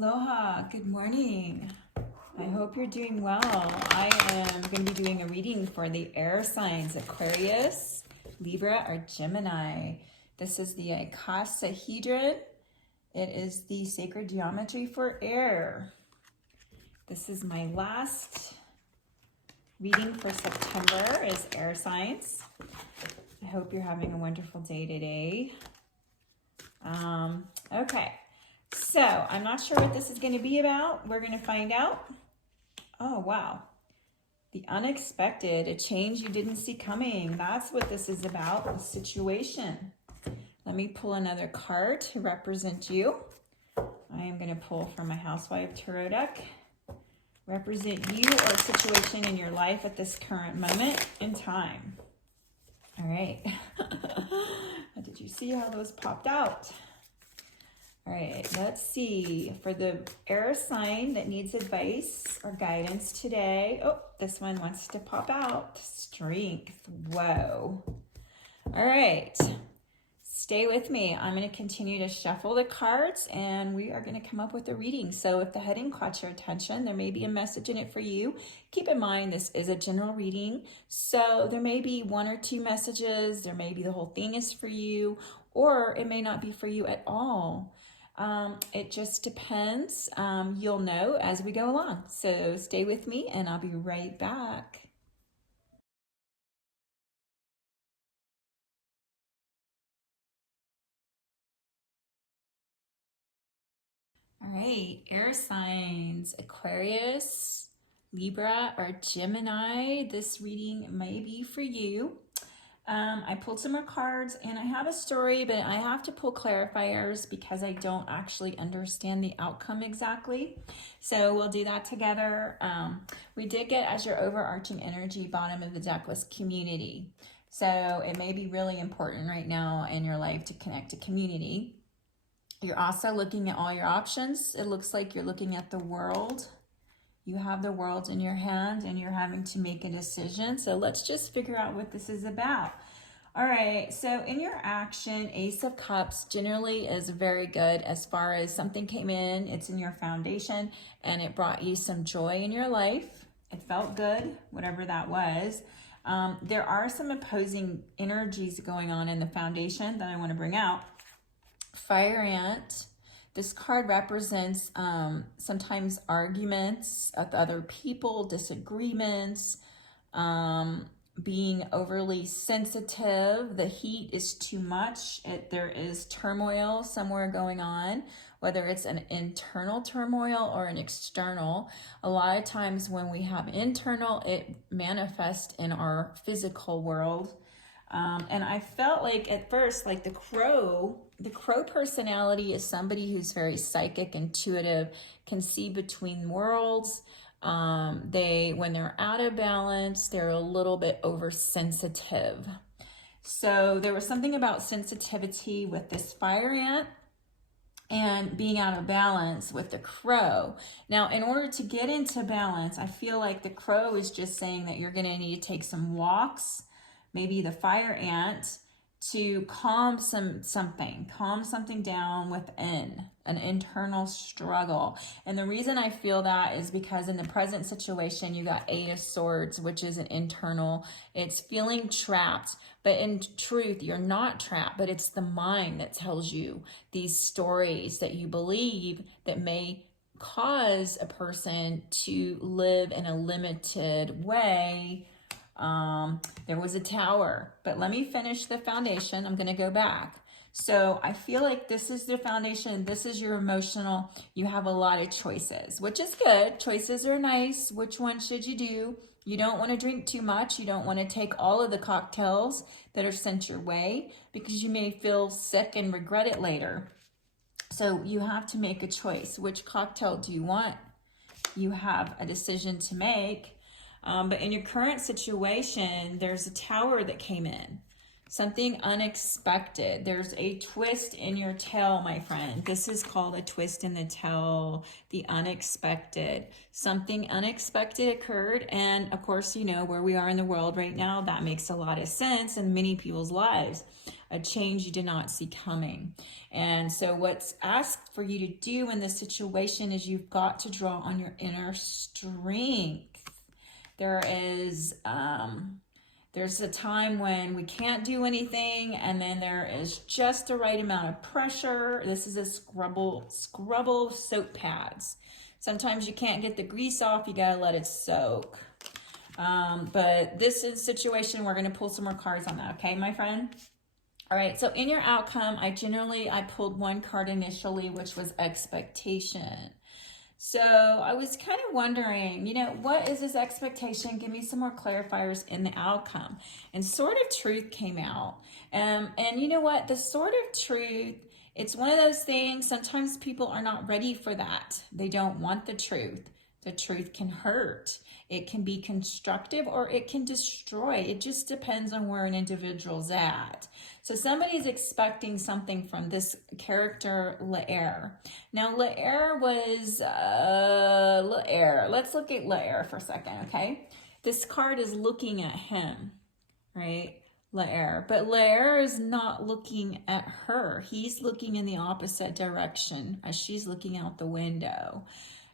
Aloha, good morning. I hope you're doing well. I am going to be doing a reading for the air signs, Aquarius, Libra, or Gemini. This is the icosahedron. It is the sacred geometry for air. This is my last reading for September is air signs. I hope you're having a wonderful day today. Okay. So, I'm not sure what this is going to be about. We're going to find out. Oh, wow. The unexpected, a change you didn't see coming. That's what this is about, the situation. Let me pull another card to represent you. I am going to pull from my Housewife Tarot deck. Represent you or a situation in your life at this current moment in time. All right. Did you see how those popped out? All right, let's see. For the air sign that needs advice or guidance today. Oh, this one wants to pop out. Strength. Whoa. All right. Stay with me. I'm going to continue to shuffle the cards and we are going to come up with a reading. So if the heading caught your attention, there may be a message in it for you. Keep in mind, this is a general reading. So there may be one or two messages. There may be the whole thing is for you, or it may not be for you at all. It just depends. You'll know as we go along. So stay with me and I'll be right back. All right, air signs, Aquarius, Libra, or Gemini. This reading may be for you. I pulled some more cards and I have a story, but I have to pull clarifiers because I don't actually understand the outcome exactly. So we'll do that together. We did get, as your overarching energy, bottom of the deck was community. So it may be really important right now in your life to connect to community. You're also looking at all your options. It looks like you're looking at the world. You have the world in your hand and you're having to make a decision. So let's just figure out what this is about. All right, so in your action, Ace of Cups generally is very good as far as something came in, it's in your foundation, and it brought you some joy in your life. It felt good, whatever that was. There are some opposing energies going on in the foundation that I want to bring out. Fire Ant. This card represents sometimes arguments with other people, disagreements, being overly sensitive. The heat is too much. There is turmoil somewhere going on, whether it's an internal turmoil or an external. A lot of times when we have internal, it manifests in our physical world. And I felt like at first, like the crow personality is somebody who's very psychic, intuitive, can see between worlds. When they're out of balance, they're a little bit oversensitive. So there was something about sensitivity with this fire ant and being out of balance with the crow. Now, in order to get into balance, I feel like the crow is just saying that you're going to need to take some walks, maybe the fire ant, to calm something down within, an internal struggle. And the reason I feel that is because in the present situation, you got Eight of Swords, which is an internal, it's feeling trapped. But in truth, you're not trapped, but it's the mind that tells you these stories that you believe that may cause a person to live in a limited way. There was a tower, but let me finish the foundation. I'm going to go back. So I feel like this is the foundation. This is your emotional. You have a lot of choices, which is good. Choices are nice. Which one should you do? You don't want to drink too much. You don't want to take all of the cocktails that are sent your way because you may feel sick and regret it later. So you have to make a choice. Which cocktail do you want? You have a decision to make. But in your current situation, there's a tower that came in. Something unexpected. There's a twist in your tail, my friend. This is called a twist in the tail, the unexpected. Something unexpected occurred. And of course, you know, where we are in the world right now, that makes a lot of sense in many people's lives. a change you did not see coming. And so what's asked for you to do in this situation is you've got to draw on your inner strength. There's a time when we can't do anything, and then there is just the right amount of pressure. This is a scrubble soap pads. Sometimes you can't get the grease off, you gotta let it soak. But this is a situation, we're gonna pull some more cards on that, okay, my friend? All right, so in your outcome, I pulled one card initially, which was expectation. So I was kind of wondering, what is this expectation? Give me some more clarifiers in the outcome. And sword of truth came out. And you know what? The sword of truth, it's one of those things, sometimes people are not ready for that. They don't want the truth. The truth can hurt. It can be constructive or it can destroy. It just depends on where an individual's at. So somebody's expecting something from this character, L'Air. Now, L'Air was, L'Air. Let's look at L'Air for a second, okay? This card is looking at him, right? L'Air. But L'Air is not looking at her. He's looking in the opposite direction as she's looking out the window.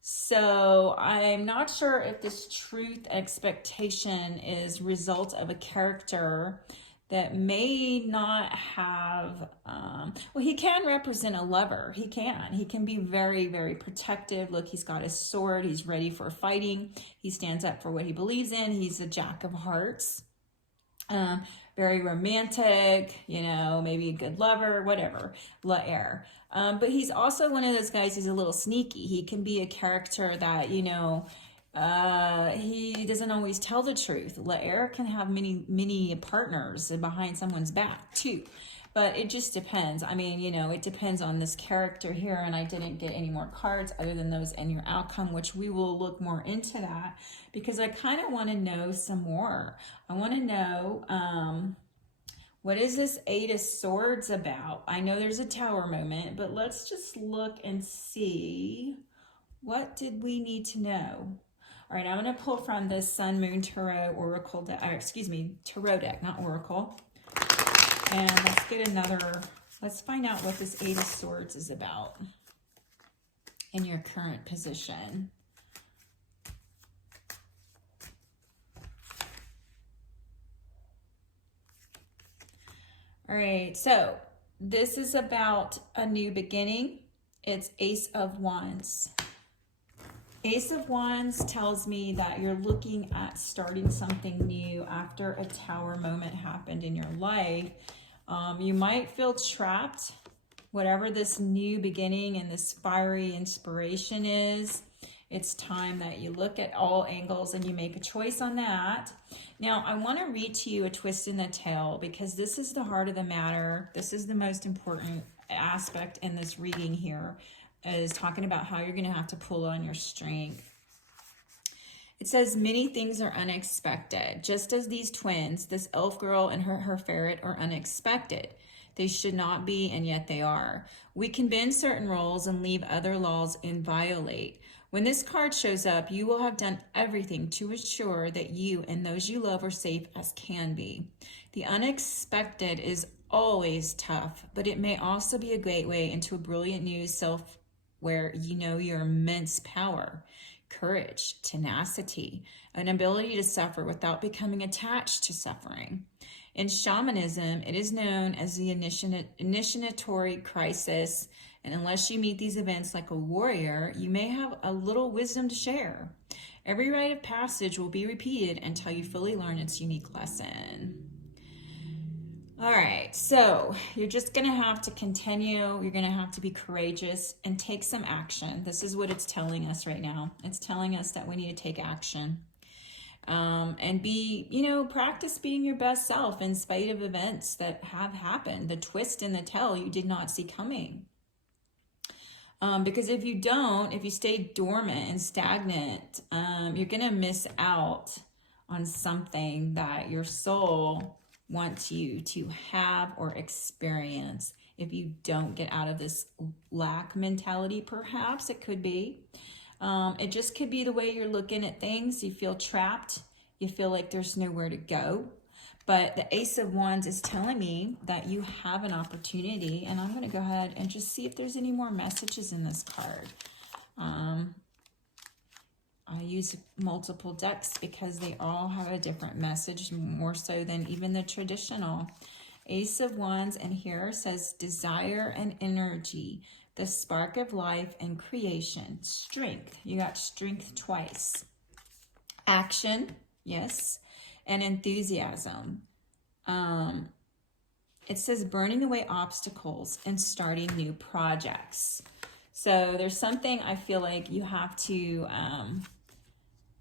So I'm not sure if this truth expectation is result of a character that may not have, well, he can represent a lover. He can be very, very protective. Look, he's got his sword. He's ready for fighting. He stands up for what he believes in. He's a Jack of Hearts. Very romantic, maybe a good lover, whatever, L'Air. But he's also one of those guys who's a little sneaky. He can be a character that, he doesn't always tell the truth. L'Air can have many partners behind someone's back too. But it just depends. I mean, it depends on this character here, and I didn't get any more cards other than those in your outcome, which we will look more into that because I kind of want to know some more. I want to know, what is this Eight of Swords about? I know there's a Tower moment, but let's just look and see, what did we need to know? All right, I'm going to pull from the Sun, Moon, Tarot Oracle deck, Tarot deck, not Oracle. And let's find out what this Eight of Swords is about in your current position. All right, so this is about a new beginning. It's Ace of Wands. Ace of Wands tells me that you're looking at starting something new after a Tower moment happened in your life. You might feel trapped, whatever this new beginning and this fiery inspiration is. It's time that you look at all angles and you make a choice on that. Now, I want to read to you a twist in the tail because this is the heart of the matter. This is the most important aspect in this reading here, is talking about how you're going to have to pull on your strength. It says, many things are unexpected. Just as these twins, this elf girl and her ferret, are unexpected. They should not be, and yet they are. We can bend certain roles and leave other laws inviolate. When this card shows up, you will have done everything to ensure that you and those you love are safe as can be. The unexpected is always tough, but it may also be a gateway into a brilliant new self where you know your immense power, courage, tenacity, an ability to suffer without becoming attached to suffering. In shamanism, it is known as the initiatory crisis, and unless you meet these events like a warrior, you may have a little wisdom to share. Every rite of passage will be repeated until you fully learn its unique lesson. All right, so you're just going to have to continue. You're going to have to be courageous and take some action. This is what it's telling us right now. It's telling us that we need to take action. And practice being your best self in spite of events that have happened. The twist in the tail you did not see coming. Because if you stay dormant and stagnant, you're going to miss out on something that your soul wants you to have or experience. If you don't get out of this lack mentality, perhaps it could be. It just could be the way you're looking at things. You feel trapped. You feel like there's nowhere to go. But the Ace of Wands is telling me that you have an opportunity, and I'm going to go ahead and just see if there's any more messages in this card. I use multiple decks because they all have a different message, more so than even the traditional. Ace of Wands, and here says desire and energy, the spark of life and creation. Strength, you got strength twice. Action, yes, and enthusiasm. It says burning away obstacles and starting new projects. So there's something I feel like you have to,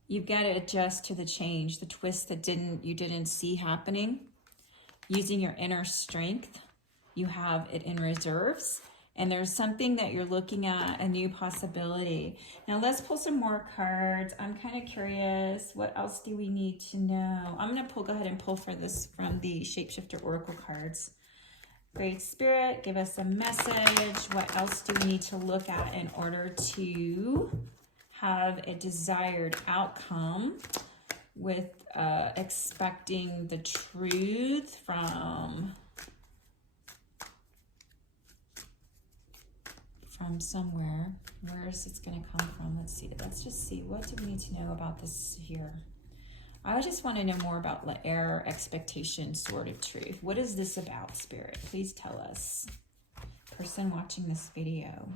you've got to adjust to the change, the twist that you didn't see happening. Using your inner strength, you have it in reserves. And there's something that you're looking at, a new possibility. Now let's pull some more cards. I'm kind of curious, what else do we need to know? I'm going to go ahead and pull for this from the Shapeshifter Oracle cards. Great Spirit, give us a message. What else do we need to look at in order to have a desired outcome with expecting the truth from somewhere? Where is this going to come from? Let's see. Let's just see. What do we need to know about this here? I just want to know more about the error, expectation, sort of truth. What is this about, Spirit? Please tell us. Person watching this video.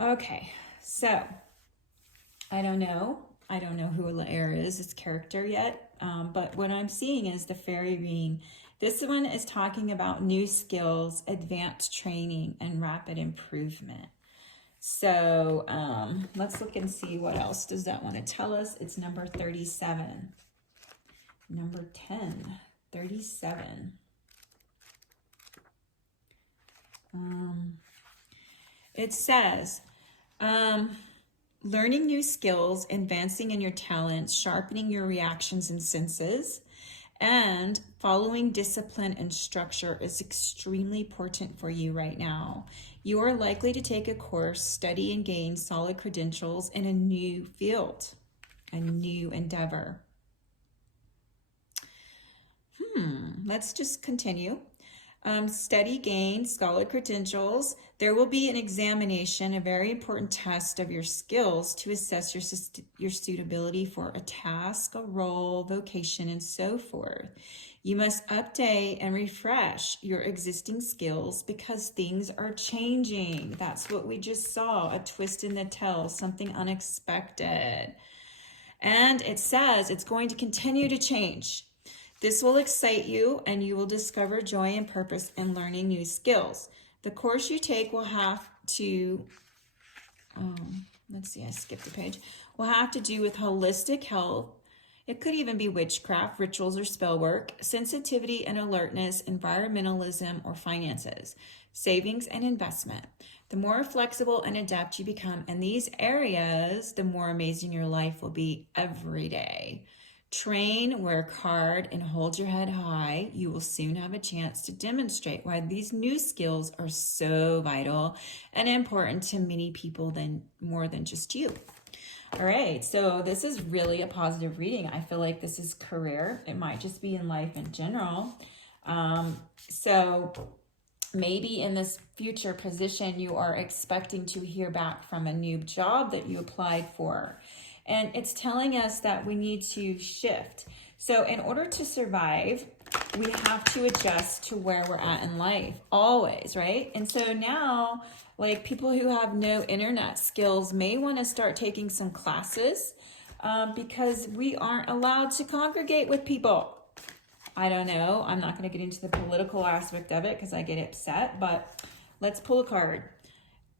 Okay, so I don't know. I don't know who Lair is, its character yet. But what I'm seeing is the fairy ring. This one is talking about new skills, advanced training, and rapid improvement. So let's look and see what else does that want to tell us. It's number 37. Number 10, 37. It says, learning new skills, advancing in your talents, sharpening your reactions and senses, and following discipline and structure is extremely important for you right now. You are likely to take a course, study, and gain solid credentials in a new field, a new endeavor. Let's just continue. Study, gain, solid credentials. There will be an examination, a very important test of your skills to assess your suitability for a task, a role, vocation, and so forth. You must update and refresh your existing skills because things are changing. That's what we just saw, a twist in the tail, something unexpected. And it says it's going to continue to change. This will excite you and you will discover joy and purpose in learning new skills. The course you take will have to, let's see, I skipped a page, will have to do with holistic health. It could even be witchcraft, rituals, or spell work, sensitivity and alertness, environmentalism, or finances, savings and investment. The more flexible and adept you become in these areas, the more amazing your life will be every day. Train, work hard, and hold your head high. You will soon have a chance to demonstrate why these new skills are so vital and important to many people more than just you. All right, so this is really a positive reading. I feel like this is career. It might just be in life in general. So maybe in this future position, you are expecting to hear back from a new job that you applied for. And it's telling us that we need to shift. So in order to survive, we have to adjust to where we're at in life, always, right? And so now, like people who have no internet skills may want to start taking some classes because we aren't allowed to congregate with people. I don't know. I'm not going to get into the political aspect of it because I get upset, but let's pull a card.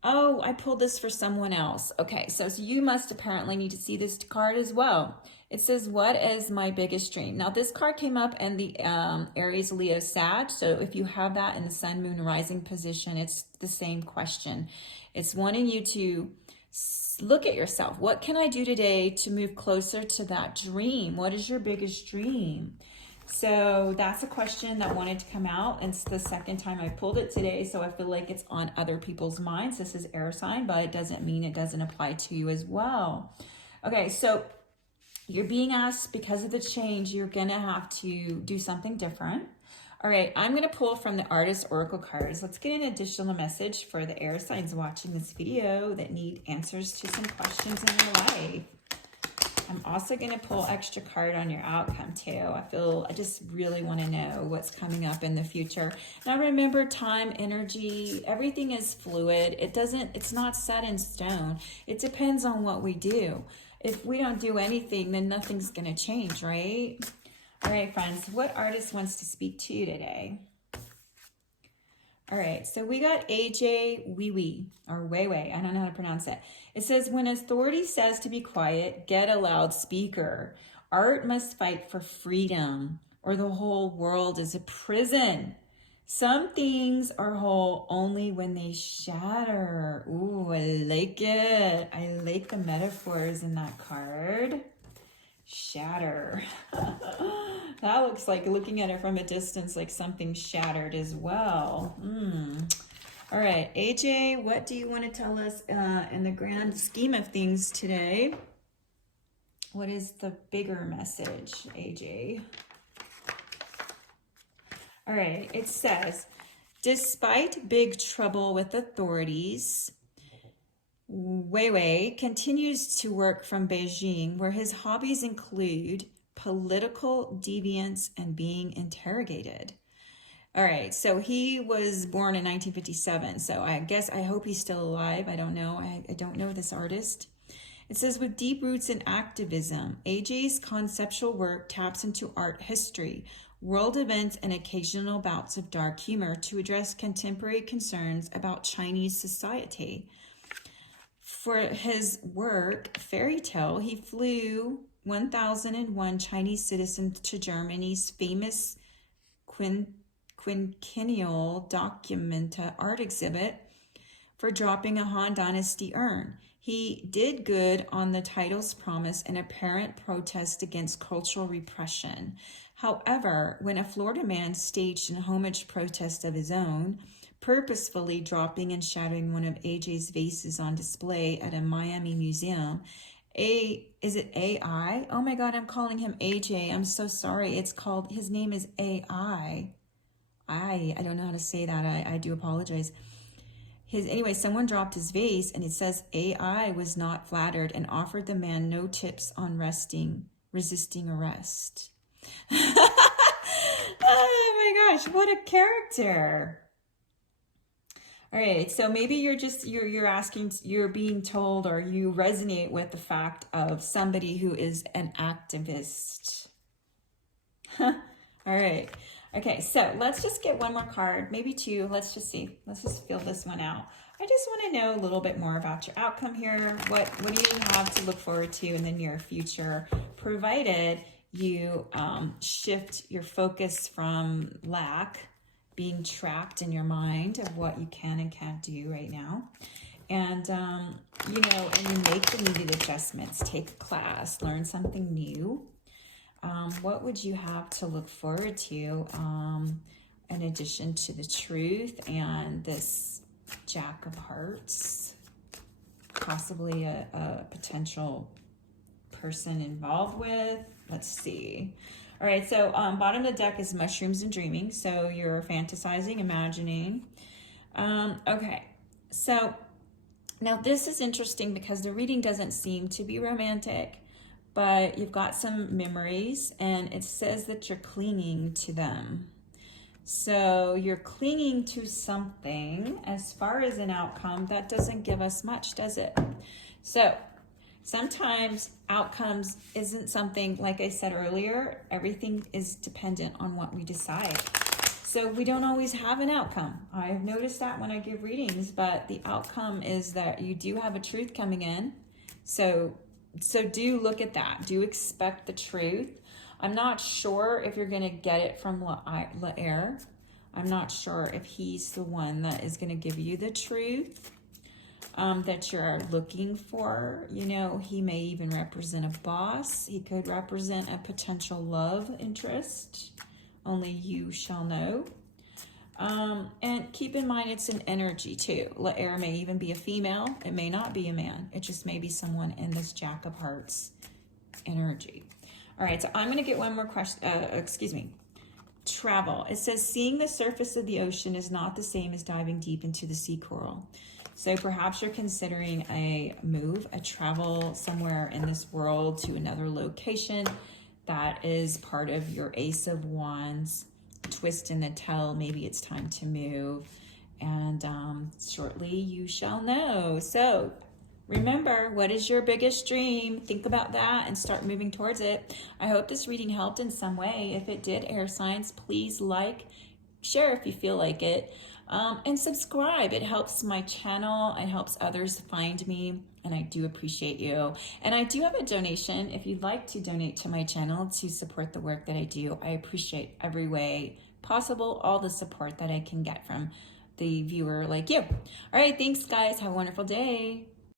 Oh, I pulled this for someone else. Okay, so you must apparently need to see this card as well. It says, what is my biggest dream? Now, this card came up in the Aries, Leo, Sag. So if you have that in the Sun, Moon, Rising position, it's the same question. It's wanting you to look at yourself. What can I do today to move closer to that dream? What is your biggest dream? So that's a question that wanted to come out. It's the second time I pulled it today, so I feel like it's on other people's minds. This is air sign, but it doesn't mean it doesn't apply to you as well. Okay, so You're being asked, because of the change, you're going to have to do something different. All right, I'm going to pull from the Artist Oracle cards. Let's get an additional message for the air signs watching this video that need answers to some questions in their life. I'm also going to pull extra card on your outcome too. I just really want to know what's coming up in the future. Now remember, time, energy, everything is fluid. It's not set in stone. It depends on what we do. If we don't do anything, then nothing's going to change, right? All right, friends, what artist wants to speak to you today? All right, so we got AJ Wee, or Wei. I don't know how to pronounce it. It says, when authority says to be quiet, get a loudspeaker. Art must fight for freedom, or the whole world is a prison. Some things are whole only when they shatter. Ooh, I like it. I like the metaphors in that card. Shatter. That looks like, looking at it from a distance, like something shattered as well. All right, AJ, what do you want to tell us in the grand scheme of things today? What is the bigger message, AJ? All right, it says, despite big trouble with authorities, Wei continues to work from Beijing, where his hobbies include political deviance and being interrogated. All right, so he was born in 1957, so I hope he's still alive. I don't know. I don't know this artist. It says, with deep roots in activism, AJ's conceptual work taps into art history, world events, and occasional bouts of dark humor to address contemporary concerns about Chinese society. For his work, Fairy Tale, he flew 1001 Chinese citizens to Germany's famous quinquennial documenta art exhibit for dropping a Han Dynasty urn. He did good on the title's promise, an apparent protest against cultural repression. However, when a Florida man staged an homage protest of his own, purposefully dropping and shattering one of AJ's vases on display at a Miami museum. Is it AI? Oh my God, I'm calling him AJ. I'm so sorry. His name is AI. I don't know how to say that. I do apologize. Anyway, someone dropped his vase, and it says AI was not flattered and offered the man no tips on resisting arrest. Oh my gosh, what a character. All right, so maybe you're being told, or you resonate with the fact of somebody who is an activist. All right. Okay, so let's just get one more card, maybe two. Let's just see. Let's just fill this one out. I just want to know a little bit more about your outcome here. What do you have to look forward to in the near future, provided you shift your focus from lack, being trapped in your mind of what you can and can't do right now. And, and you make the needed adjustments, take a class, learn something new. What would you have to look forward to in addition to the truth and this Jack of Hearts? Possibly a potential person involved with. Let's see. All right, so bottom of the deck is mushrooms and dreaming. So you're fantasizing, imagining. Okay, so now this is interesting because the reading doesn't seem to be romantic, but you've got some memories, and it says that you're clinging to them. So you're clinging to something. As far as an outcome, that doesn't give us much, does it? So sometimes outcomes isn't something, like I said earlier, everything is dependent on what we decide. So we don't always have an outcome. I've noticed that when I give readings, but the outcome is that you do have a truth coming in. So do look at that. Do expect the truth. I'm not sure if you're going to get it from L'Air. I'm not sure if he's the one that is going to give you the truth that you're looking for. He may even represent a boss. He could represent a potential love interest. Only you shall know. And keep in mind, it's an energy too. L'Air may even be a female. It may not be a man. It just may be someone in this Jack of Hearts energy. All right, so I'm going to get one more question. Travel. It says, seeing the surface of the ocean is not the same as diving deep into the sea coral. So perhaps you're considering a move, a travel somewhere in this world to another location. That is part of your Ace of Wands twist in the tail. Maybe it's time to move, and shortly you shall know. So remember, what is your biggest dream? Think about that and start moving towards it. I hope this reading helped in some way. If it did, air signs, please like, share if you feel like it, and subscribe. It helps my channel. It helps others find me, and I do appreciate you. And I do have a donation. If you'd like to donate to my channel to support the work that I do, I appreciate every way possible, all the support that I can get from the viewer like you. All right, thanks guys. Have a wonderful day.